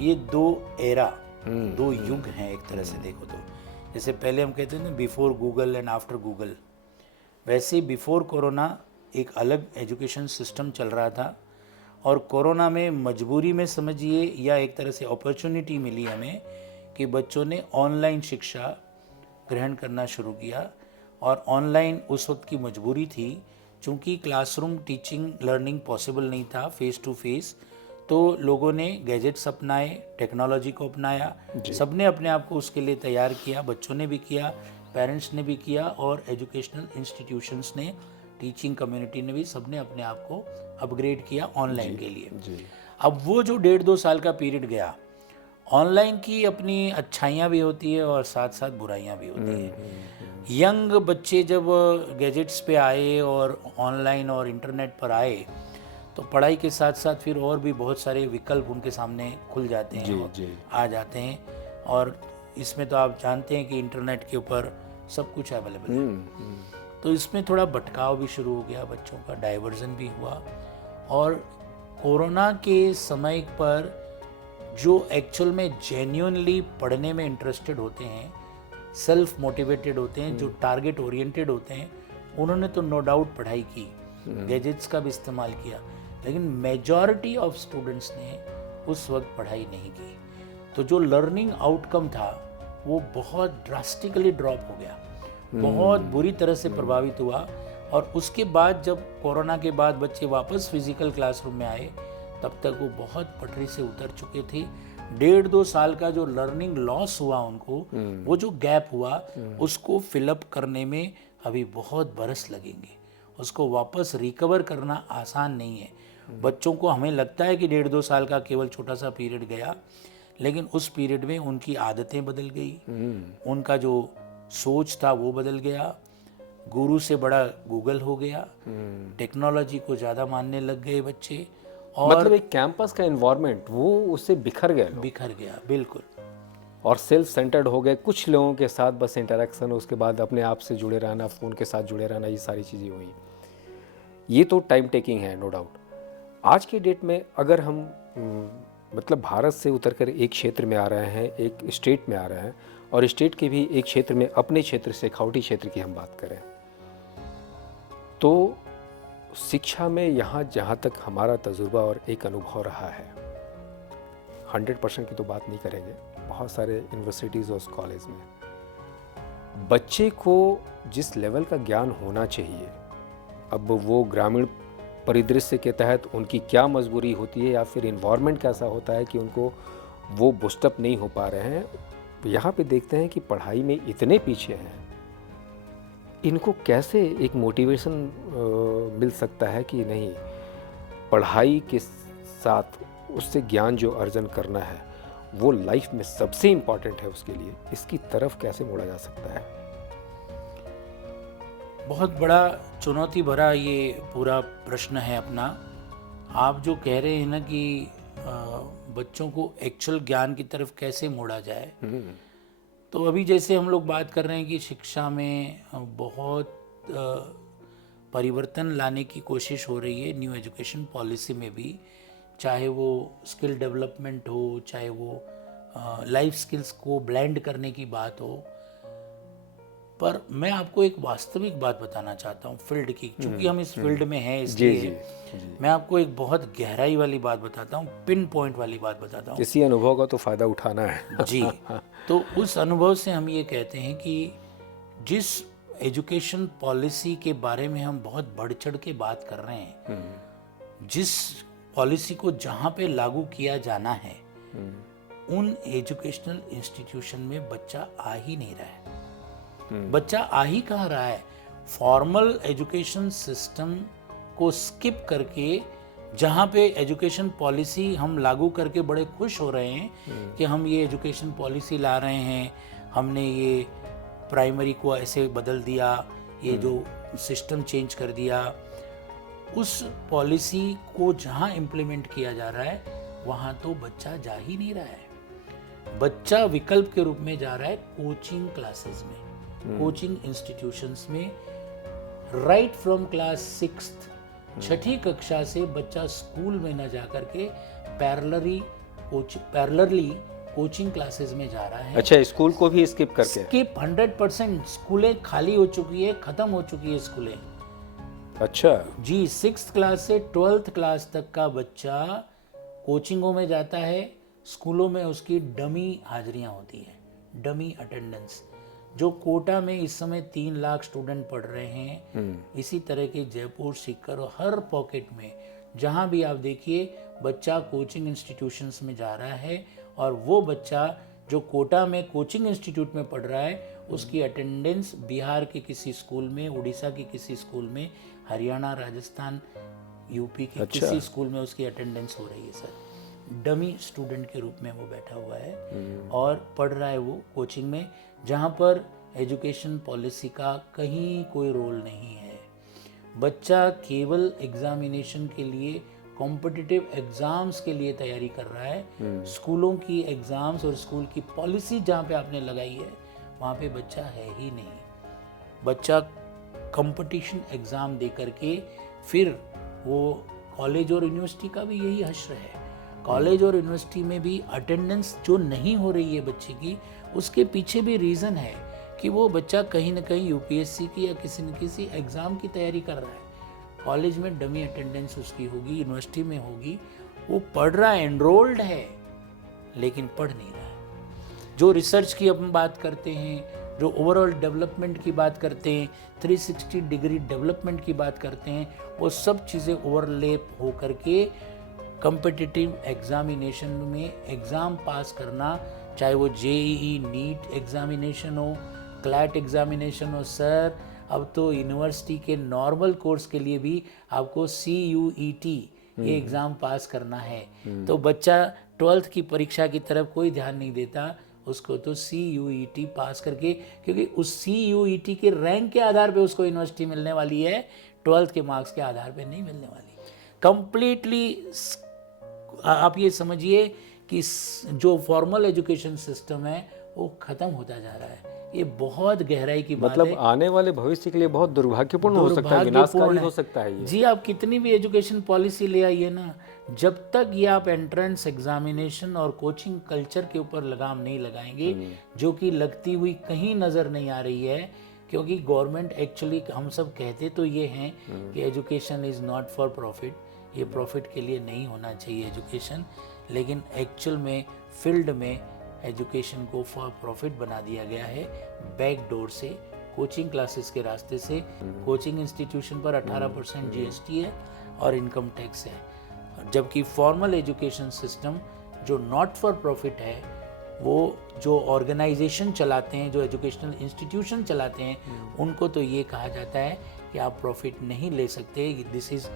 ये दो एरा, दो युग हैं एक तरह से देखो तो। जैसे पहले हम कहते थे ना before Google and after Google, वैसे बिफोर कोरोना एक अलग एजुकेशन सिस्टम चल रहा था, और कोरोना में मजबूरी में समझिए या एक तरह से अपॉर्चुनिटी मिली हमें कि बच्चों ने ऑनलाइन शिक्षा ग्रहण करना शुरू किया। और ऑनलाइन उस वक्त की मजबूरी थी, चूँकि क्लासरूम टीचिंग लर्निंग पॉसिबल नहीं था फेस टू फेस, तो लोगों ने गैजेट्स अपनाए, टेक्नोलॉजी को अपनाया, सबने अपने आप को उसके लिए तैयार किया, बच्चों ने भी किया, पेरेंट्स ने भी किया, और एजुकेशनल इंस्टीट्यूशंस ने, टीचिंग कम्युनिटी ने भी, सबने अपने आप को अपग्रेड किया ऑनलाइन के लिए। अब वो जो 1.5-2 साल का पीरियड गया, ऑनलाइन की अपनी अच्छाइयाँ भी होती है और साथ साथ बुराइयाँ भी होती हैं। यंग बच्चे जब गैजेट्स पे आए और ऑनलाइन और इंटरनेट पर आए, तो पढ़ाई के साथ साथ फिर और भी बहुत सारे विकल्प उनके सामने खुल जाते हैं, आ जाते हैं। और इसमें तो आप जानते हैं कि इंटरनेट के ऊपर सब कुछ अवेलेबल है, तो इसमें थोड़ा भटकाव भी शुरू हो गया, बच्चों का डाइवर्जन भी हुआ, और कोरोना के समय पर जो एक्चुअल में जेन्युइनली पढ़ने में इंटरेस्टेड होते हैं, सेल्फ मोटिवेटेड होते हैं, जो टारगेट ओरिएंटेड होते हैं, उन्होंने तो नो डाउट पढ़ाई की, गैजेट्स का भी इस्तेमाल किया, लेकिन मेजॉरिटी ऑफ स्टूडेंट्स ने उस वक्त पढ़ाई नहीं की। तो जो लर्निंग आउटकम था वो बहुत ड्रास्टिकली ड्रॉप हो गया, बहुत बुरी तरह से प्रभावित हुआ। और उसके बाद जब कोरोना के बाद बच्चे वापस फिजिकल क्लासरूम में आए, तब तक वो बहुत पटरी से उतर चुके थे। 1.5-2 साल का जो लर्निंग लॉस हुआ उनको, वो जो गैप हुआ, उसको फिलअप करने में अभी बहुत बरस लगेंगे। उसको वापस रिकवर करना आसान नहीं है। बच्चों को हमें लगता है कि 1.5-2 साल का केवल छोटा सा पीरियड गया, लेकिन उस पीरियड में उनकी आदतें बदल गई, उनका जो सोच था वो बदल गया, गुरु से बड़ा गूगल हो गया, टेक्नोलॉजी को ज़्यादा मानने लग गए बच्चे, और मतलब एक कैंपस का एनवायरनमेंट वो उससे बिखर गया लोग। बिखर गया, बिल्कुल। और सेल्फ सेंटर्ड हो गए, कुछ लोगों के साथ बस इंटरेक्शन, उसके बाद अपने आप से जुड़े रहना, फ़ोन के साथ जुड़े रहना, ये सारी चीज़ें हुई। ये तो टाइम टेकिंग है, नो डाउट। आज के डेट में अगर हम मतलब भारत से उतर कर एक क्षेत्र में आ रहे हैं, एक स्टेट में आ रहे हैं, और स्टेट के भी एक क्षेत्र में, अपने क्षेत्र से खाउटी क्षेत्र की हम बात करें, तो शिक्षा में यहाँ जहाँ तक हमारा तजुर्बा और एक अनुभव रहा है, 100% की तो बात नहीं करेंगे, बहुत सारे यूनिवर्सिटीज़ और कॉलेज में बच्चे को जिस लेवल का ज्ञान होना चाहिए, अब वो ग्रामीण परिदृश्य के तहत उनकी क्या मजबूरी होती है या फिर इन्वायरमेंट कैसा होता है कि उनको वो बूस्टअप नहीं हो पा रहे हैं, यहाँ पे देखते हैं कि पढ़ाई में इतने पीछे हैं, इनको कैसे एक मोटिवेशन मिल सकता है कि नहीं, पढ़ाई के साथ उससे ज्ञान जो अर्जन करना है वो लाइफ में सबसे इम्पॉर्टेंट है उसके लिए, इसकी तरफ कैसे मोड़ा जा सकता है? बहुत बड़ा चुनौती भरा ये पूरा प्रश्न है अपना। आप जो कह रहे हैं ना कि बच्चों को एक्चुअल ज्ञान की तरफ कैसे मोड़ा जाए, तो अभी जैसे हम लोग बात कर रहे हैं कि शिक्षा में बहुत परिवर्तन लाने की कोशिश हो रही है, न्यू एजुकेशन पॉलिसी में भी, चाहे वो स्किल डेवलपमेंट हो, चाहे वो लाइफ स्किल्स को ब्लेंड करने की बात हो। पर मैं आपको एक वास्तविक बात बताना चाहता हूँ फील्ड की, क्योंकि हम इस फील्ड में हैं, इसलिए मैं आपको एक बहुत गहराई वाली बात बताता हूँ, पिन पॉइंट वाली बात बताता हूँ। इसी अनुभव का तो फ़ायदा उठाना है। जी, तो उस अनुभव से हम ये कहते हैं कि जिस एजुकेशन पॉलिसी के बारे में हम बहुत बढ़ चढ़ के बात कर रहे हैं, जिस पॉलिसी को जहाँ पे लागू किया जाना है, उन एजुकेशनल इंस्टीट्यूशन में बच्चा आ ही नहीं रहा है। बच्चा आ ही कहाँ रहा है? फॉर्मल एजुकेशन सिस्टम को स्किप करके, जहाँ पे एजुकेशन पॉलिसी हम लागू करके बड़े खुश हो रहे हैं कि हम ये एजुकेशन पॉलिसी ला रहे हैं, हमने ये प्राइमरी को ऐसे बदल दिया, ये जो सिस्टम चेंज कर दिया, उस पॉलिसी को जहाँ इम्प्लीमेंट किया जा रहा है वहाँ तो बच्चा जा ही नहीं रहा है। बच्चा विकल्प के रूप में जा रहा है कोचिंग क्लासेस में, कोचिंग इंस्टीट्यूशंस में। राइट फ्रॉम क्लास 6th, छठी कक्षा से बच्चा स्कूल में न जा करके पैरेलली कोचिंग क्लासेस में जा रहा है। अच्छा, स्कूल को भी स्किप करके? स्किप 100%। स्कूलें खाली हो चुकी है, खत्म हो चुकी है स्कूलें। अच्छा जी, 6th क्लास से 12th क्लास तक का बच्चा कोचिंगों में जाता है, स्कूलों में उसकी डमी हाजिरियां होती हैं, डमी अटेंडेंस। जो कोटा में इस समय 3 लाख स्टूडेंट पढ़ रहे हैं, इसी तरह के जयपुर, सीकर और हर पॉकेट में जहां भी आप देखिए बच्चा कोचिंग इंस्टीट्यूशंस में जा रहा है, और वो बच्चा जो कोटा में कोचिंग इंस्टीट्यूट में पढ़ रहा है उसकी अटेंडेंस बिहार के किसी स्कूल में, उड़ीसा के किसी स्कूल में, हरियाणा, राजस्थान, यूपी के किसी स्कूल में उसकी अटेंडेंस हो रही है सर। डमी स्टूडेंट के रूप में वो बैठा हुआ है और पढ़ रहा है वो कोचिंग में, जहाँ पर एजुकेशन पॉलिसी का कहीं कोई रोल नहीं है। बच्चा केवल एग्जामिनेशन के लिए, कॉम्पिटिटिव एग्जाम्स के लिए तैयारी कर रहा है। स्कूलों की एग्जाम्स और स्कूल की पॉलिसी जहाँ पे आपने लगाई है वहाँ पे बच्चा है ही नहीं। बच्चा कंपटीशन एग्ज़ाम दे करके फिर वो कॉलेज और यूनिवर्सिटी का भी यही हश्र है। कॉलेज और यूनिवर्सिटी में भी अटेंडेंस जो नहीं हो रही है बच्चे की, उसके पीछे भी रीज़न है कि वो बच्चा कहीं ना कहीं यूपीएससी की या किसी न किसी एग्ज़ाम की तैयारी कर रहा है। कॉलेज में डमी अटेंडेंस उसकी होगी, यूनिवर्सिटी में होगी, वो पढ़ रहा है, एनरोल्ड है, लेकिन पढ़ नहीं रहा है। जो रिसर्च की अपन बात करते हैं, जो ओवरऑल डेवलपमेंट की बात करते हैं, 360 डिग्री डेवलपमेंट की बात करते हैं, वो सब चीज़ें ओवरलैप हो करके कम्पिटिटिव एग्जामिनेशन में एग्ज़ाम पास करना, चाहे वो जेईई नीट एग्जामिनेशन हो, क्लैट एग्जामिनेशन हो। सर, अब तो यूनिवर्सिटी के नॉर्मल कोर्स के लिए भी आपको CUET ये एग्ज़ाम पास करना है। तो बच्चा 12th की परीक्षा की तरफ कोई ध्यान नहीं देता, उसको तो CUET पास करके, क्योंकि उस CUET के रैंक के आधार पे उसको यूनिवर्सिटी मिलने वाली है, 12th के मार्क्स के आधार पे नहीं मिलने वाली। कंप्लीटली आप ये समझिए कि जो फॉर्मल एजुकेशन सिस्टम है वो ख़त्म होता जा रहा है। ये बहुत गहराई की बात है। मतलब आने वाले भविष्य के लिए बहुत दुर्भाग्यपूर्ण हो सकता है, विनाशकारी हो सकता है ये। जी, आप कितनी भी एजुकेशन पॉलिसी ले आइए ना, जब तक ये आप एंट्रेंस एग्जामिनेशन और कोचिंग कल्चर के ऊपर लगाम नहीं लगाएंगे, जो कि लगती हुई कहीं नज़र नहीं आ रही है, क्योंकि गवर्नमेंट एक्चुअली, हम सब कहते तो ये हैं कि education is not for profit, ये प्रॉफिट के लिए नहीं होना चाहिए एजुकेशन, लेकिन एक्चुअल में फील्ड में एजुकेशन को फॉर प्रॉफिट बना दिया गया है। बैक डोर से, कोचिंग क्लासेस के रास्ते से। कोचिंग इंस्टीट्यूशन पर 18% GST है और इनकम टैक्स है, जबकि फॉर्मल एजुकेशन सिस्टम जो नॉट फॉर प्रॉफिट है, वो जो ऑर्गेनाइजेशन चलाते हैं, जो एजुकेशनल इंस्टीट्यूशन चलाते हैं, उनको तो ये कहा जाता है कि आप प्रॉफिट नहीं ले सकते, this is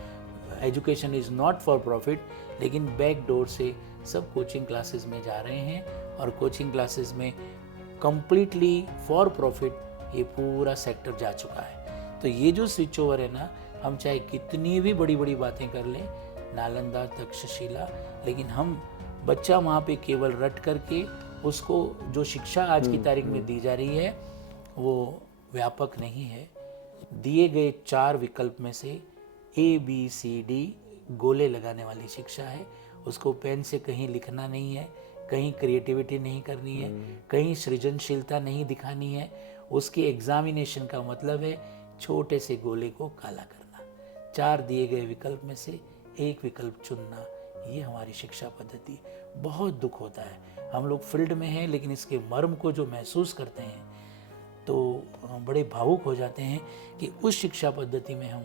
education is not for profit. लेकिन बैक डोर से सब कोचिंग क्लासेस में जा रहे हैं, और कोचिंग क्लासेस में कम्प्लीटली फॉर प्रॉफिट ये पूरा सेक्टर जा चुका है। तो ये जो स्विच ओवर है ना, हम चाहे कितनी भी बड़ी बड़ी बातें कर लें, नालंदा तक्षशिला, लेकिन हम बच्चा वहाँ पे केवल रट करके उसको जो शिक्षा आज की तारीख में दी जा रही है वो व्यापक नहीं है। दिए गए 4 विकल्प में से ABCD गोले लगाने वाली शिक्षा है। उसको पेन से कहीं लिखना नहीं है, कहीं क्रिएटिविटी नहीं करनी है, कहीं सृजनशीलता नहीं दिखानी है। उसकी एग्जामिनेशन का मतलब है छोटे से गोले को काला करना। 4 दिए गए विकल्प में से एक विकल्प चुनना, ये हमारी शिक्षा पद्धति। बहुत दुख होता है, हम लोग फील्ड में हैं, लेकिन इसके मर्म को जो महसूस करते हैं तो बड़े भावुक हो जाते हैं कि उस शिक्षा पद्धति में हम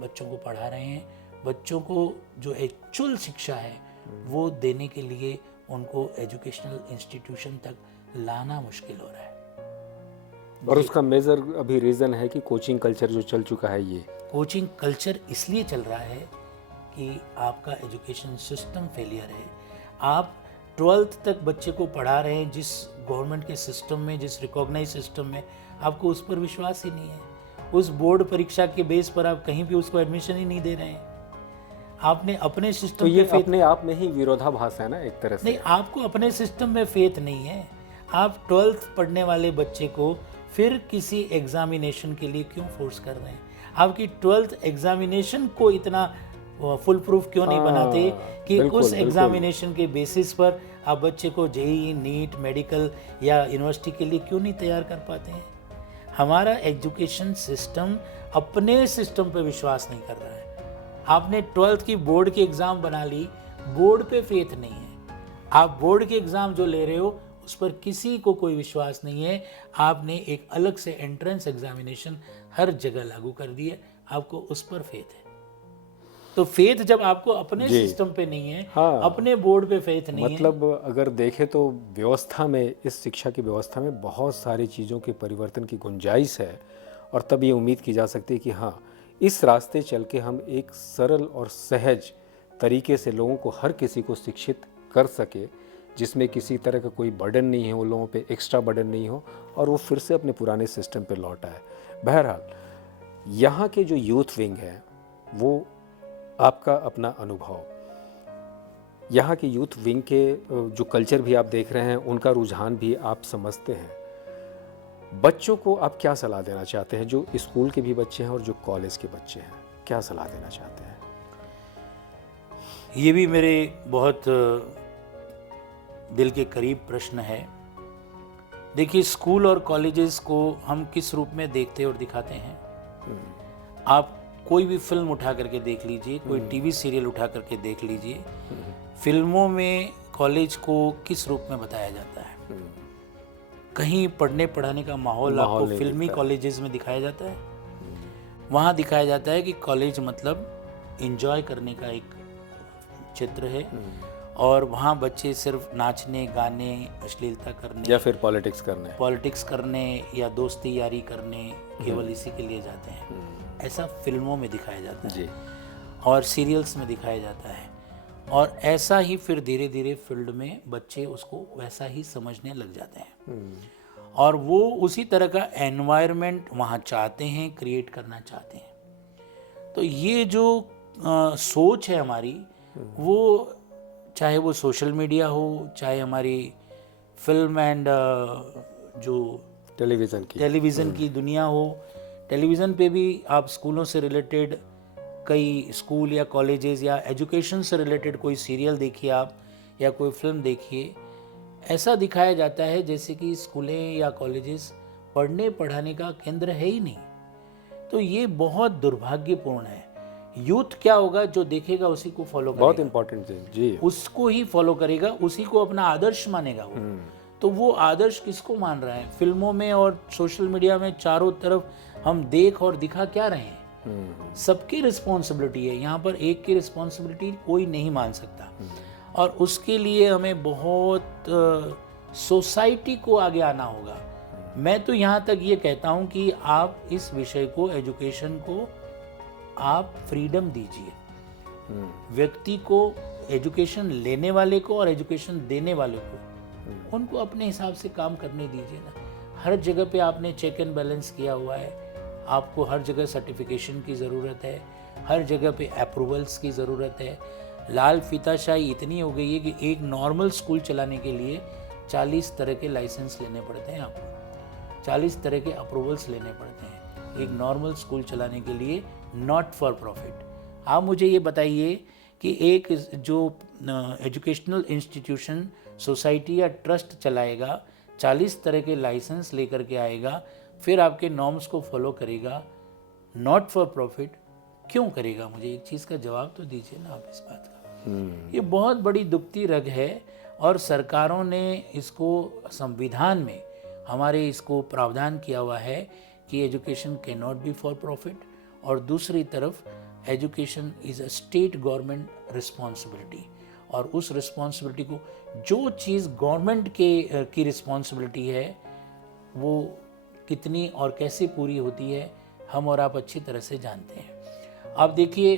बच्चों को पढ़ा रहे हैं। बच्चों को जो एक्चुअल शिक्षा है वो देने के लिए उनको एजुकेशनल इंस्टीट्यूशन तक लाना मुश्किल हो रहा है। और उसका मेजर अभी रीज़न है कि कोचिंग कल्चर जो चल चुका है, ये कोचिंग कल्चर इसलिए चल रहा है कि आपका एजुकेशन सिस्टम फेलियर है। आप 12th तक बच्चे को पढ़ा रहे हैं जिस गवर्नमेंट के सिस्टम में, जिस रिकॉग्नाइज सिस्टम में, आपको उस पर विश्वास ही नहीं है। उस बोर्ड परीक्षा के बेस पर आप कहीं भी उसको एडमिशन ही नहीं दे रहे हैं। आपने अपने सिस्टम तो ये अपने आप में ही विरोधाभास है ना एक तरह से। नहीं, आपको अपने सिस्टम में फेथ नहीं है। आप 12th पढ़ने वाले बच्चे को फिर किसी एग्जामिनेशन के लिए क्यों फोर्स कर रहे हैं? आपकी 12th एग्जामिनेशन को इतना फुल प्रूफ क्यों नहीं बनाते कि उस एग्जामिनेशन के बेसिस पर आप बच्चे को जेईई, नीट, मेडिकल या यूनिवर्सिटी के लिए क्यों नहीं तैयार कर पाते हैं? हमारा एजुकेशन सिस्टम अपने सिस्टम पे विश्वास नहीं कर रहा है। आपने 12th की बोर्ड की एग्ज़ाम बना ली, बोर्ड पे फेथ नहीं है। आप बोर्ड के एग्ज़ाम जो ले रहे हो उस पर किसी को कोई विश्वास नहीं है। आपने एक अलग से एंट्रेंस एग्जामिनेशन हर जगह लागू कर दी है, आपको उस पर फेथ है। तो फेथ जब आपको अपने सिस्टम पे नहीं है, हाँ, अपने बोर्ड पे फेथ नहीं मतलब अगर देखें तो व्यवस्था में, इस शिक्षा की व्यवस्था में बहुत सारी चीज़ों के परिवर्तन की गुंजाइश है, और तब ये उम्मीद की जा सकती है कि हाँ, इस रास्ते चल के हम एक सरल और सहज तरीके से लोगों को, हर किसी को शिक्षित कर सके, जिसमें किसी तरह का कोई बर्डन नहीं है, वो लोगों पे एक्स्ट्रा बर्डन नहीं हो, और वो फिर से अपने पुराने सिस्टम पे लौट आए। बहरहाल यहाँ के जो यूथ विंग है, वो आपका अपना अनुभव, यहाँ के यूथ विंग के जो कल्चर भी आप देख रहे हैं, उनका रुझान भी आप समझते हैं। बच्चों को आप क्या सलाह देना चाहते हैं, जो स्कूल के भी बच्चे हैं और जो कॉलेज के बच्चे हैं, क्या सलाह देना चाहते हैं? ये भी मेरे बहुत दिल के करीब प्रश्न है। देखिए, स्कूल और कॉलेजेस को हम किस रूप में देखते और दिखाते हैं। आप कोई भी फिल्म उठा करके देख लीजिए, कोई टीवी सीरियल उठा करके देख लीजिए, फिल्मों में कॉलेज को किस रूप में बताया जाता है। कहीं पढ़ने पढ़ाने का माहौल आपको फिल्मी कॉलेजेस में दिखाया जाता है। वहाँ दिखाया जाता है कि कॉलेज मतलब एंजॉय करने का एक चित्र है, और वहाँ बच्चे सिर्फ नाचने गाने, अश्लीलता करने या फिर पॉलिटिक्स करने या दोस्ती यारी करने, केवल इसी के लिए जाते हैं। ऐसा फिल्मों में दिखाया जाता है जी। और सीरियल्स में दिखाया जाता है, और ऐसा ही फिर धीरे धीरे फील्ड में बच्चे उसको वैसा ही समझने लग जाते हैं, और वो उसी तरह का एनवायरनमेंट वहाँ चाहते हैं, क्रिएट करना चाहते हैं। तो ये जो सोच है हमारी, वो चाहे वो सोशल मीडिया हो, चाहे हमारी फिल्म एंड जो टेलीविज़न की दुनिया हो। टेलीविज़न पे भी आप स्कूलों से रिलेटेड कई स्कूल या कॉलेजेस या एजुकेशन से रिलेटेड कोई सीरियल देखिए आप, या कोई फिल्म देखिए, ऐसा दिखाया जाता है जैसे कि स्कूलें या कॉलेजेस पढ़ने पढ़ाने का केंद्र है ही नहीं। तो ये बहुत दुर्भाग्यपूर्ण है। यूथ क्या होगा, जो देखेगा उसी को फॉलो करेगा। बहुत इंपॉर्टेंट है जी। उसको ही फॉलो करेगा, उसी को अपना आदर्श मानेगा वो। तो वो आदर्श किसको मान रहा है? फिल्मों में और सोशल मीडिया में चारों तरफ हम देख और दिखा क्या रहे हैं। सबकी रिस्पॉन्सिबिलिटी है यहाँ पर, एक की रिस्पॉन्सिबिलिटी कोई नहीं मान सकता। और उसके लिए हमें बहुत सोसाइटी को आगे आना होगा। मैं तो यहाँ तक ये कहता हूँ कि आप इस विषय को, एजुकेशन को आप फ्रीडम दीजिए। व्यक्ति को, एजुकेशन लेने वाले को और एजुकेशन देने वाले को, उनको अपने हिसाब से काम करने दीजिए ना। हर जगह पे आपने चेक एंड बैलेंस किया हुआ है, आपको हर जगह सर्टिफिकेशन की ज़रूरत है, हर जगह पे अप्रूवल्स की ज़रूरत है। लाल फीताशाही इतनी हो गई है कि एक नॉर्मल स्कूल चलाने के लिए 40 तरह के लाइसेंस लेने पड़ते हैं आपको, 40 तरह के अप्रूवल्स लेने पड़ते हैं एक नॉर्मल स्कूल चलाने के लिए, नॉट फॉर प्रॉफिट। आप मुझे ये बताइए कि एक जो एजुकेशनल इंस्टीट्यूशन, सोसाइटी या ट्रस्ट चलाएगा, 40 तरह के लाइसेंस लेकर के आएगा, फिर आपके नॉर्म्स को फॉलो करेगा, नॉट फॉर प्रॉफिट, क्यों करेगा? मुझे एक चीज़ का जवाब तो दीजिए ना आप इस बात का। ये बहुत बड़ी दुखती रग है, और सरकारों ने इसको संविधान में हमारे इसको प्रावधान किया हुआ है कि education can not be for profit, और दूसरी तरफ education is a state government responsibility. और उस रिस्पॉन्सिबिलिटी को, जो चीज़ गवर्नमेंट की रिस्पॉन्सिबिलिटी है, वो कितनी और कैसे पूरी होती है, हम और आप अच्छी तरह से जानते हैं। आप देखिए,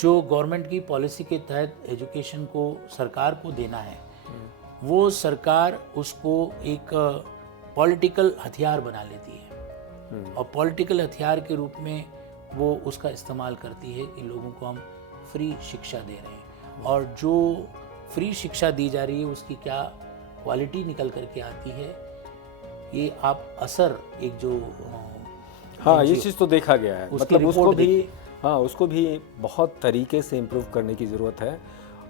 जो गवर्नमेंट की पॉलिसी के तहत एजुकेशन को सरकार को देना है, वो सरकार उसको एक पॉलिटिकल हथियार बना लेती है, और पॉलिटिकल हथियार के रूप में वो उसका इस्तेमाल करती है कि लोगों को हम फ्री शिक्षा दे रहे हैं, और जो फ्री शिक्षा दी जा रही है उसकी क्या क्वालिटी निकल करके आती है, ये आप असर एक जो हाँ, ये चीज़ तो देखा गया है। मतलब उसको भी बहुत तरीके से इम्प्रूव करने की ज़रूरत है,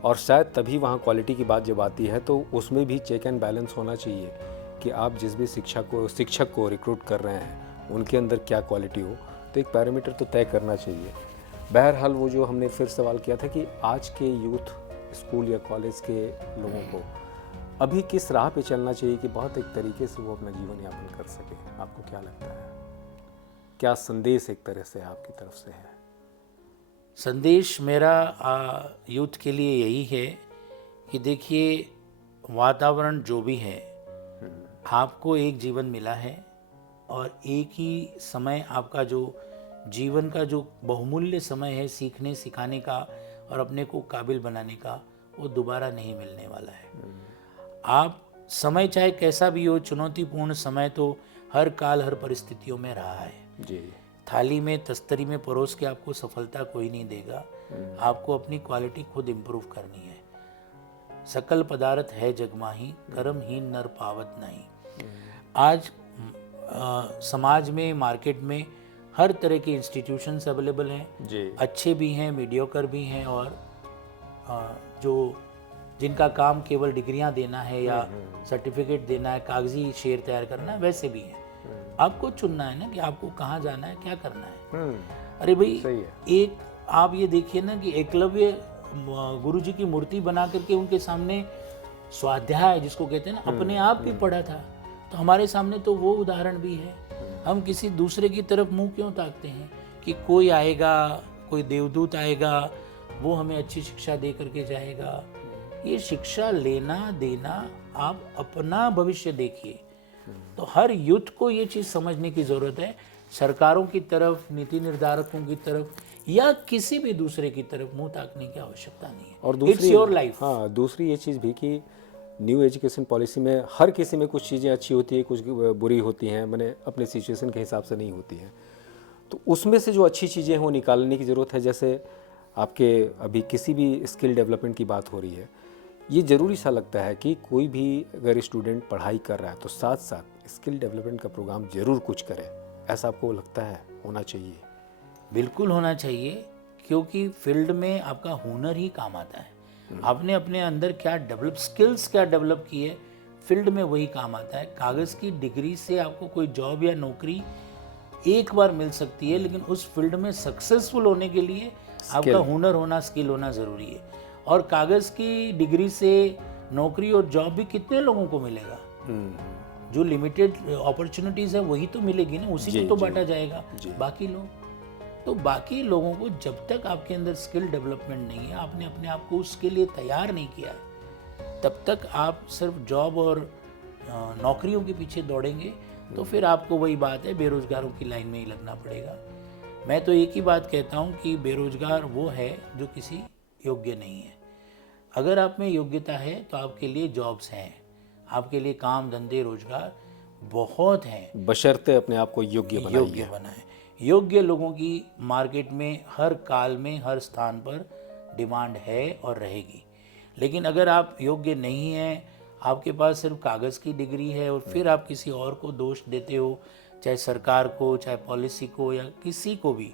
और शायद तभी वहाँ क्वालिटी की बात जब आती है तो उसमें भी चेक एंड बैलेंस होना चाहिए कि आप जिस भी शिक्षक को रिक्रूट कर रहे हैं उनके अंदर क्या क्वालिटी हो, तो एक पैरामीटर तो तय करना चाहिए। बहरहाल, वो जो हमने फिर सवाल किया था कि आज के यूथ, स्कूल या कॉलेज के लोगों को अभी किस राह पे चलना चाहिए कि बहुत एक तरीके से वो अपना जीवन यापन कर सके, आपको क्या लगता है? क्या संदेश एक तरह से आपकी तरफ से है? संदेश मेरा यूथ के लिए यही है कि देखिए, वातावरण जो भी है, आपको एक जीवन मिला है, और एक ही समय आपका जो जीवन का जो बहुमूल्य समय है सीखने सिखाने का और अपने को काबिल बनाने का, वो दोबारा नहीं मिलने वाला है। आप समय चाहे कैसा भी हो, चुनौतीपूर्ण समय तो हर काल हर परिस्थितियों में रहा है जी। थाली में तस्तरी में परोस के आपको सफलता कोई नहीं देगा। आपको अपनी क्वालिटी खुद इम्प्रूव करनी है। सकल पदार्थ है जगमाही, कर्महीन नर पावत नहीं। आज समाज में, मार्केट में हर तरह के इंस्टीट्यूशंस अवेलेबल हैं, जी अच्छे भी हैं, मीडियोकर भी हैं, और जो जिनका काम केवल डिग्रियां देना है या सर्टिफिकेट देना है, कागजी शेयर तैयार करना है, वैसे भी हैं। आपको चुनना है ना कि आपको कहाँ जाना है, क्या करना है। अरे भाई, सही है। एक आप ये देखिए ना कि एकलव्य गुरु जी की मूर्ति बना करके उनके सामने स्वाध्याय जिसको कहते हैं ना, अपने आप भी पढ़ा था। तो हमारे सामने तो वो उदाहरण भी है। हम किसी दूसरे की तरफ मुंह क्यों ताकते हैं कि कोई आएगा, कोई देवदूत आएगा, वो हमें अच्छी शिक्षा दे करके जाएगा। ये शिक्षा लेना देना, आप अपना भविष्य देखिए। तो हर यूथ को ये चीज़ समझने की ज़रूरत है। सरकारों की तरफ, नीति निर्धारकों की तरफ या किसी भी दूसरे की तरफ मुंह ताकने की आवश्यकता नहीं है। और इट्स योर लाइफ। हाँ, दूसरी ये चीज़ भी कि न्यू एजुकेशन पॉलिसी में हर किसी में कुछ चीज़ें अच्छी होती है, कुछ बुरी होती हैं, मैंने अपने सिचुएशन के हिसाब से नहीं होती हैं। तो उसमें से जो अच्छी चीज़ें हैं वो निकालने की ज़रूरत है। जैसे आपके अभी किसी भी स्किल डेवलपमेंट की बात हो रही है, ये ज़रूरी सा लगता है कि कोई भी अगर स्टूडेंट पढ़ाई कर रहा है तो साथ साथ स्किल डेवलपमेंट का प्रोग्राम ज़रूर कुछ करे। ऐसा आपको लगता है होना चाहिए? बिल्कुल होना चाहिए, क्योंकि फील्ड में आपका हुनर ही काम आता है। आपने अपने अंदर क्या डेवलप, स्किल्स क्या डेवलप किए, फील्ड में वही काम आता है। कागज़ की डिग्री से आपको कोई जॉब या नौकरी एक बार मिल सकती है, लेकिन उस फील्ड में सक्सेसफुल होने के लिए आपका हुनर होना, स्किल होना ज़रूरी है। और कागज़ की डिग्री से नौकरी और जॉब भी कितने लोगों को मिलेगा? जो लिमिटेड अपॉर्चुनिटीज़ है वही तो मिलेगी ना, उसी को तो बांटा जाएगा। बाकी लोग, तो बाकी लोगों को, जब तक आपके अंदर स्किल डेवलपमेंट नहीं है, आपने अपने आप को उसके लिए तैयार नहीं किया है, तब तक आप सिर्फ जॉब और नौकरियों के पीछे दौड़ेंगे, तो फिर आपको वही बात है, बेरोजगारों की लाइन में ही लगना पड़ेगा। मैं तो एक ही बात कहता हूँ कि बेरोजगार वो है जो किसी योग्य नहीं है। अगर आप में योग्यता है तो आपके लिए जॉब्स हैं, आपके लिए काम धंधे रोजगार बहुत हैं, बशर्ते अपने आप को योग्य बनाएं। योग्य लोगों की मार्केट में हर काल में, हर स्थान पर डिमांड है और रहेगी। लेकिन अगर आप योग्य नहीं हैं, आपके पास सिर्फ कागज़ की डिग्री है और फिर आप किसी और को दोष देते हो, चाहे सरकार को, चाहे पॉलिसी को, या किसी को भी,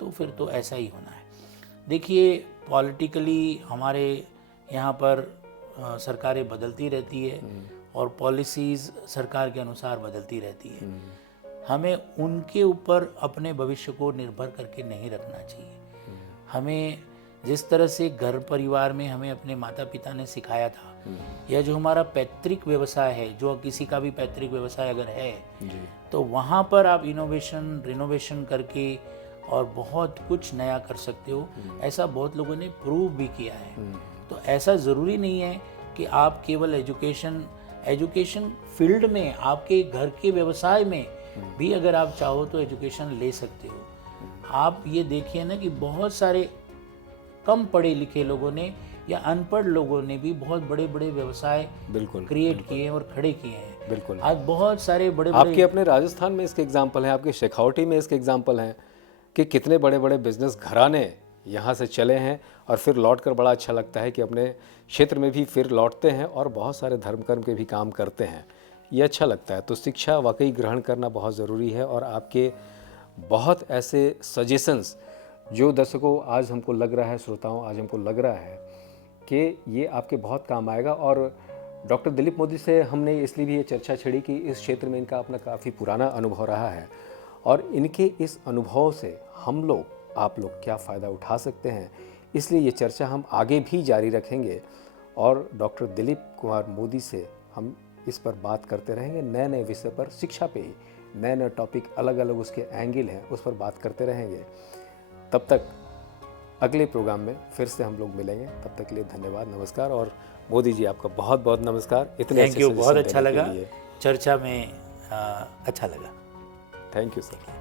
तो फिर तो ऐसा ही होना है। देखिए, पॉलिटिकली हमारे यहाँ पर सरकारें बदलती रहती है और पॉलिसीज़ सरकार के अनुसार बदलती रहती है। हमें उनके ऊपर अपने भविष्य को निर्भर करके नहीं रखना चाहिए। हमें जिस तरह से घर परिवार में हमें अपने माता पिता ने सिखाया था, या जो हमारा पैतृक व्यवसाय है, जो किसी का भी पैतृक व्यवसाय अगर है, तो वहाँ पर आप इनोवेशन, रिनोवेशन करके और बहुत कुछ नया कर सकते हो। ऐसा बहुत लोगों ने प्रूव भी किया है। तो ऐसा ज़रूरी नहीं है कि आप केवल एजुकेशन फील्ड में, आपके घर के व्यवसाय में भी अगर आप चाहो तो एजुकेशन ले सकते हो। आप ये देखिए ना कि बहुत सारे कम पढ़े लिखे लोगों ने या अनपढ़ लोगों ने भी बहुत बड़े बड़े व्यवसाय क्रिएट किए और खड़े किए हैं। बिल्कुल। आज बहुत सारे बड़े आपके अपने राजस्थान में इसके एग्जाम्पल हैं, आपके शेखावटी में इसके एग्जाम्पल हैं कि कितने बड़े बड़े बिजनेस घराने यहाँ से चले हैं और फिर लौट कर बड़ा अच्छा लगता है कि अपने क्षेत्र में भी फिर लौटते हैं और बहुत सारे धर्म कर्म के भी काम करते हैं। ये अच्छा लगता है। तो शिक्षा वाकई ग्रहण करना बहुत ज़रूरी है। और आपके बहुत ऐसे सजेशंस जो दर्शकों आज हमको लग रहा है, श्रोताओं आज हमको लग रहा है कि ये आपके बहुत काम आएगा। और डॉक्टर दिलीप मोदी से हमने इसलिए भी ये चर्चा छेड़ी कि इस क्षेत्र में इनका अपना काफ़ी पुराना अनुभव रहा है और इनके इस अनुभव से हम लोग, आप लोग क्या फ़ायदा उठा सकते हैं, इसलिए ये चर्चा हम आगे भी जारी रखेंगे। और डॉक्टर दिलीप कुमार मोदी से हम इस पर बात करते रहेंगे, नए नए विषय पर, शिक्षा पे ही नए नए टॉपिक, अलग अलग उसके एंगल हैं, उस पर बात करते रहेंगे। तब तक अगले प्रोग्राम में फिर से हम लोग मिलेंगे। तब तक के लिए धन्यवाद, नमस्कार। और मोदी जी आपका बहुत बहुत नमस्कार। इतने थैंक यू, बहुत अच्छा लगा, चर्चा में अच्छा लगा। Thank you sir.